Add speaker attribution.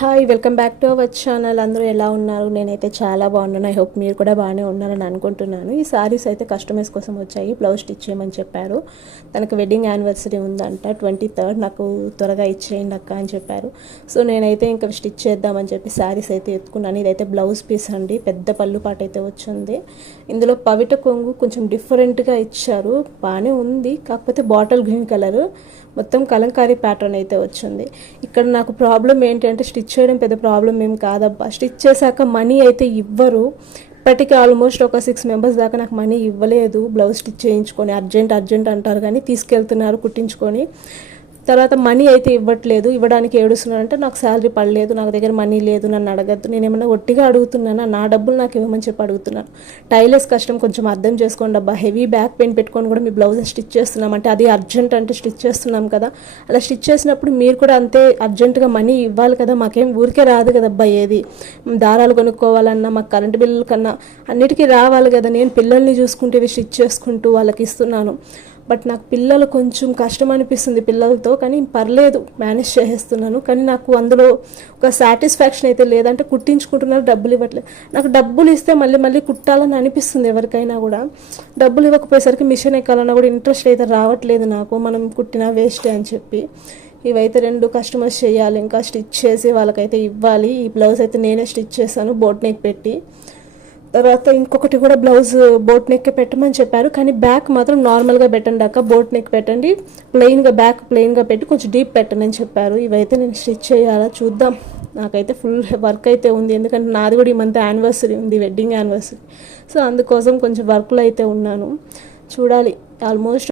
Speaker 1: Hi welcome back to our channel అందరూ ఎలా ఉన్నారు? నేనైతే చాలా బాగున్నాను. ఐ హోప్ మీరు కూడా బాగానే ఉన్నారని అనుకుంటున్నాను. ఈ సారీస్ అయితే కస్టమర్స్ కోసం వచ్చాయి. బ్లౌజ్ స్టిచ్ చేయమని చెప్పారు. తనకు వెడ్డింగ్ యానివర్సరీ ఉందంట. ట్వంటీ థర్డ్ నాకు త్వరగా ఇచ్చేయండి అక్క అని చెప్పారు. సో నేనైతే ఇంకా స్టిచ్ చేద్దామని చెప్పి శారీస్ అయితే ఎత్తుకున్నాను. ఇదైతే బ్లౌజ్ పీస్ అండి. పెద్ద పళ్ళు పాట అయితే వచ్చింది. ఇందులో పవిట కొంగు కొంచెం డిఫరెంట్గా ఇచ్చారు. బాగానే ఉంది. కాకపోతే బాటిల్ గ్రీన్ కలర్ మొత్తం కలంకారీ ప్యాటర్న్ అయితే వచ్చింది. ఇక్కడ నాకు ప్రాబ్లం ఏంటంటే స్టిచ్ చేయడం పెద్ద ప్రాబ్లం ఏం కాదబ్బా. స్టిచ్ చేశాక మనీ అయితే ఇవ్వరు. ఇప్పటికీ ఆల్మోస్ట్ ఒక సిక్స్ మెంబర్స్ దాకా నాకు మనీ ఇవ్వలేదు. బ్లౌజ్ స్టిచ్ చేయించుకొని అర్జెంట్ అర్జెంట్ అంటారు కానీ తీసుకెళ్తున్నారు కుట్టించుకొని. తర్వాత మనీ అయితే ఇవ్వట్లేదు. ఇవ్వడానికి ఏడుస్తున్నానంటే నాకు శాలరీ పడలేదు నాకు దగ్గర మనీ లేదు నన్ను అడగద్దు. నేను ఏమన్నా ఒట్టిగా అడుగుతున్నానా? నా డబ్బులు నాకు ఇవ్వమని చెప్పి అడుగుతున్నాను టైలర్స్ కష్టం కొంచెం అర్థం చేసుకోండి అబ్బా. హెవీ బ్యాక్ పెయిన్ పెట్టుకొని కూడా మీ బ్లౌజ్ స్టిచ్ చేస్తున్నాం. అంటే అది అర్జెంట్ అంటే స్టిచ్ చేస్తున్నాం కదా. అలా స్టిచ్ చేసినప్పుడు మీరు కూడా అంతే అర్జెంటుగా మనీ ఇవ్వాలి కదా. మాకేం ఊరికే రాదు కదా అబ్బా ఏది. దారాలు కొనుక్కోవాలన్నా మాకు కరెంట్ బిల్లు కన్నా అన్నిటికీ రావాలి కదా. నేను పిల్లల్ని చూసుకుంటే స్టిచ్ చేసుకుంటూ వాళ్ళకి ఇస్తున్నాను. బట్ నాకు పిల్లలు కొంచెం కష్టం అనిపిస్తుంది పిల్లలతో కానీ పర్లేదు మేనేజ్ చేసేస్తున్నాను. కానీ నాకు అందులో ఒక సాటిస్ఫాక్షన్ అయితే లేదంటే కుట్టించుకుంటున్నారు డబ్బులు ఇవ్వట్లేదు. నాకు డబ్బులు ఇస్తే మళ్ళీ మళ్ళీ కుట్టాలని అనిపిస్తుంది ఎవరికైనా కూడా. డబ్బులు ఇవ్వకపోయేసరికి మిషన్ ఎక్కాలన్నా కూడా ఇంట్రెస్ట్ అయితే రావట్లేదు నాకు. మనం కుట్టినా వేస్ట్ అని చెప్పి ఇవైతే రెండు కస్టమర్స్ చేయాలి. ఇంకా స్టిచ్ చేసి వాళ్ళకైతే ఇవ్వాలి. ఈ బ్లౌజ్ అయితే నేనే స్టిచ్ చేశాను బోట్ నెక్ పెట్టి. తర్వాత ఇంకొకటి కూడా బ్లౌజ్ బోట్ నెక్ పెట్టమని చెప్పారు. కానీ బ్యాక్ మాత్రం నార్మల్గా పెట్టండి అక్క. బోట్ నెక్ పెట్టండి. ప్లెయిన్గా బ్యాక్ ప్లెయిన్గా పెట్టి కొంచెం డీప్ పెట్టండి అని చెప్పారు. ఇవైతే నేను స్టిచ్ చేయాలా చూద్దాం. నాకైతే ఫుల్ వర్క్ అయితే ఉంది. ఎందుకంటే నాది కూడా ఈ మంత్ యానివర్సరీ ఉంది వెడ్డింగ్ యానివర్సరీ సో అందుకోసం కొంచెం వర్క్లో అయితే ఉన్నాను. చూడాలి. ఆల్మోస్ట్